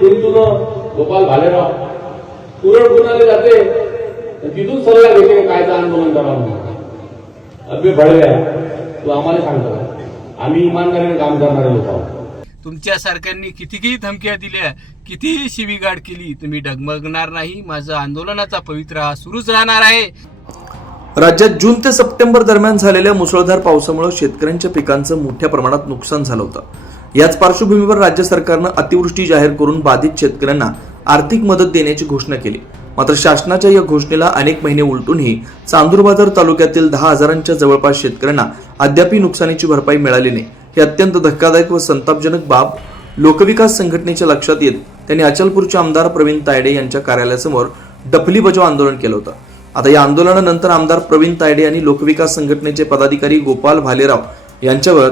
तुमतून गोपाल भालेराव कुरळ पुण्याला जाते, तिथून सल्ला घेते कायदा आंदोलन करावं. अबे भडव्या, तू आम्हाला सांगतो का? आम्ही इमानदारीने काम करणारे लोक आहोत. तुमच्यासारख्यांनी कितीही धमक्या दिल्या, कितीही शिवीगाळ केली, तुम्ही डगमगणार नाही. माझं आंदोलनाचा पवित्रा हा सुरूच राहणार आहे. राज्यात जून ते सप्टेंबर दरम्यान झालेल्या मुसळधार पावसामुळे शेतकऱ्यांच्या पिकांचं मोठ्या प्रमाणात नुकसान झालं होतं. याच पार्श्वभूमीवर राज्य सरकारनं अतिवृष्टी जाहीर करून बाधित शेतकऱ्यांना आर्थिक मदत देण्याची घोषणा केली. मात्र शासनाच्या या घोषणेला अनेक महिने उलटूनही चांदूरबाजार तालुक्यातील 10,000च्या जवळपास शेतकऱ्यांना अद्यापही नुकसानीची भरपाई मिळाली नाही. ही अत्यंत धक्कादायक व संतापजनक बाब लोकविकास संघटनेच्या लक्षात येत त्यांनी अचलपूरचे आमदार प्रवीण तायडे यांच्या कार्यालयासमोर डफली बजाव आंदोलन केलं होतं. आता या आंदोलनानंतर आमदार प्रवीण तायडे यांनी लोकविकास संघटनेचे पदाधिकारी गोपाल भालेराव यांच्यावर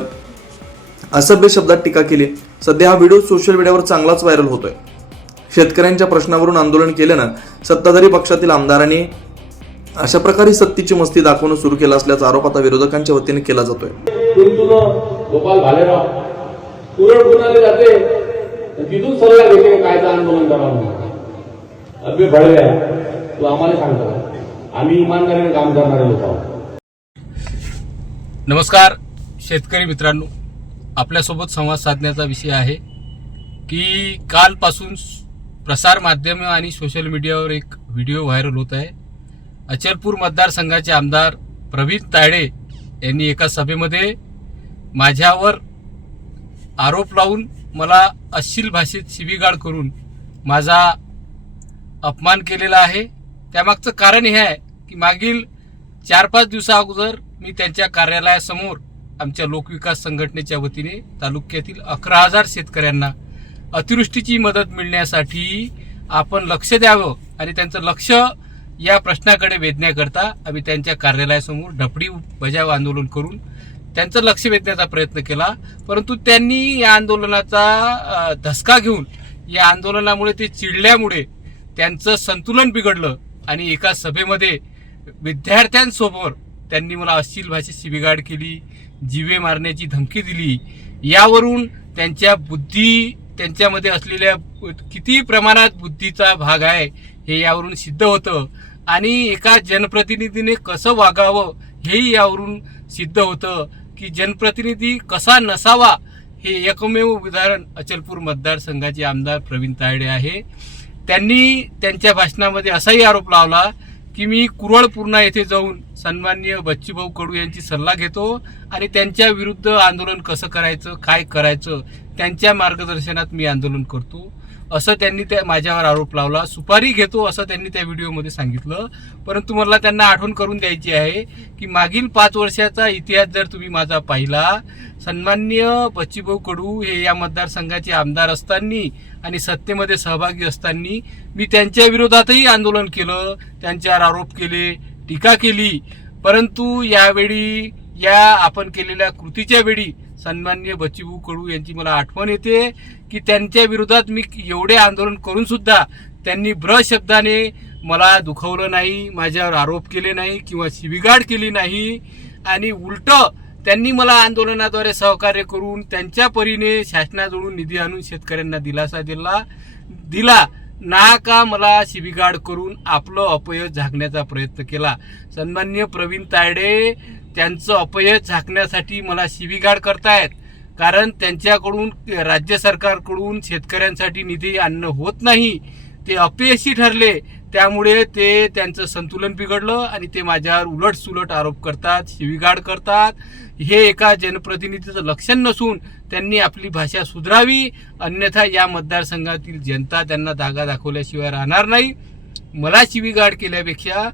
असभ्य शब्दात टीका केली. सध्या हा व्हिडिओ सोशल मीडियावर चांगलाच व्हायरल होतोय. शेतकऱ्यांच्या प्रश्नावरून आंदोलन केल्यानं सत्ताधारी पक्षातील आमदारांनी अशा प्रकारे सत्तेची मस्ती दाखवणं सुरू केलं असल्याचा आरोप आता विरोधकांच्या वतीने केला जातोय. तुमतून गोपाल भालेराव कुरळ पुण्याला जाते, तिथून सल्ला घेते कायदा आंदोलन करावं. अबे भडव्या, तू आम्हाला सांगतो का? आम्ही इमानदारीने काम करणारे लोक आहोत. नमस्कार शेतकरी मित्रांनो, आपल्यासोबत संवाद साधण्याचा विषय आहे की कालपासून प्रसार माध्यम आणि सोशल मीडियावर एक व्हिडिओ व्हायरल होत आहे. अचलपूर मतदारसंघाचे आमदार प्रवीण तायडे यांनी एका सभेमध्ये माझ्यावर आरोप लावून मला अश्लील भाषेत शिवीगाळ करून माझा अपमान केलेला आहे. त्यामागचं कारण हे आहे की मागील 4-5 दिवसा अगोदर मी त्यांच्या कार्यालयासमोर आमच्या लोकविकास संघटनेच्या वतीने तालुक्यातील 11,000 शेतकऱ्यांना अतिवृष्टीची मदत मिळण्यासाठी आपण लक्ष द्यावं आणि त्यांचं लक्ष या प्रश्नाकडे वेधण्याकरता आम्ही त्यांच्या कार्यालयासमोर डफडी बजाव आंदोलन करून त्यांचं लक्ष वेधण्याचा प्रयत्न केला. परंतु त्यांनी या आंदोलनाचा धसका घेऊन या आंदोलनामुळे ते चिडल्यामुळे त्यांचं संतुलन बिघडलं आणि एका सभेमध्ये विद्यार्थ्यांसमोर त्यांनी मला अश्लील भाषेत शिवीगाळ केली, जीवे मारण्याची धमकी दिली. यावरून त्यांच्यामध्ये असलेल्या किती प्रमाणात बुद्धीचा भाग आहे हे यावरून सिद्ध होतं आणि एका जनप्रतिनिधीने कसं वागावं हेही यावरून सिद्ध होतं की जनप्रतिनिधी कसा नसावा हे एकमेव उदाहरण अचलपूर मतदारसंघाचे आमदार प्रवीण तायडे आहे. त्यांनी त्यांच्या भाषणामध्ये असाही आरोप लावला की मी कुरळ पूर्णा येथे जाऊन सन्माननीय बच्चूभाऊ कडू यांची सल्ला घेतो आणि त्यांच्या विरुद्ध आंदोलन कसं करायचं, काय करायचं, त्यांच्या मार्गदर्शनात मी आंदोलन करतो असं त्यांनी माझ्यावर आरोप लावला. सुपारी घेतो असं त्यांनी त्या व्हिडिओमध्ये सांगितलं. परंतु मला त्यांना आठवण करून द्यायची आहे की मागील 5 वर्षाचा इतिहास जर तुम्ही माझा पाहिला, सन्माननीय बच्चूभाऊ कडू हे या मतदारसंघाचे आमदार असताना आणि सत्तेमध्ये सहभागी असताना मी त्यांच्या विरोधातही आंदोलन केलं, त्यांच्यावर आरोप केले, टीका केली. परंतु यावेळी या आपण केलेल्या कृतीच्या वेळी सन्माननीय बच्चूभाऊ कडू यांची मला आठवण येते की त्यांच्या विरोधात मी एवढे आंदोलन करून सुद्धा त्यांनी शब्दाने मला दुखवलं नाही, माझ्यावर आरोप केले नाही किंवा शिवीगाळ केली नाही आणि उलट त्यांनी मला आंदोलनाद्वारे सहकार्य करून त्यांच्या परीने शासनाजवळून निधी आणून शेतकऱ्यांना दिलासा दिला ना का मला शिवीगाळ करून आपलं अपयश झाकण्याचा प्रयत्न केला. सन्माननीय प्रवीण तायडे त्यांचं अपयश झाकण्यासाठी मला शिवीगाळ करतायत, कारण त्यांच्याकडून राज्य सरकारकडून शेतकऱ्यांसाठी निधी आणणं होत नाही, ते अपयशी ठरले. त्यामुळे त्यांचं संतुलन बिघडलं आणि ते माझ्यावर उलटसुलट आरोप करतात, शिवीगाळ करतात. हे एका जनप्रतिनिधीचं लक्षण नसून त्यांनी आपली भाषा सुधारावी, अन्यथा या मतदारसंघातील जनता त्यांना दागा दाखवल्याशिवाय राहणार नाही. मला शिवीगाळ केल्यापेक्षा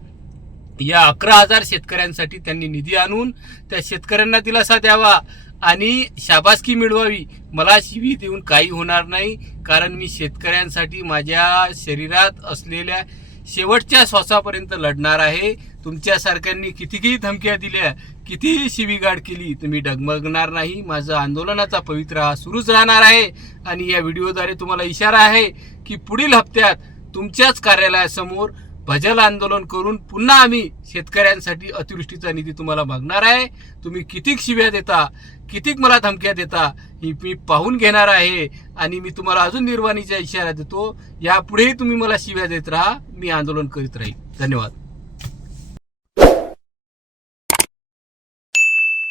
या 11,000 शेतकऱ्यांसाठी त्यांनी निधी आणून त्या शेतकऱ्यांना दिलासा द्यावा आणि शाबासकी मिळवावी. मला शिवी देऊन काही होणार नाही, कारण मी शेतकऱ्यांसाठी माझ्या शरीरात असलेल्या शेवटच्या श्वासापर्यंत लढणार आहे. तुमच्यासारख्यांनी कितीही धमक्या दिल्या, कितीही शिवीगाळ केली, तुम्ही डगमगणार नाही. माझं आंदोलनाचा पवित्रा हा सुरूच राहणार आहे आणि या व्हिडिओद्वारे तुम्हाला इशारा आहे की पुढील हप्त्यात तुमच्याच कार्यालयासमोर भजल आंदोलन करून पुन्हा आम्ही शेतकऱ्यांसाठी अतिवृष्टीचा निधी तुम्हाला मागणार आहे. तुम्ही किती शिव्या देता, कितीक मला धमक्या देता ही मी पाहून घेणार आहे आणि मी तुम्हाला अजून निर्वाणीचा इशारा देतो. यापुढेही तुम्ही मला शिव्या देत राहा, मी आंदोलन करीत राहील. धन्यवाद.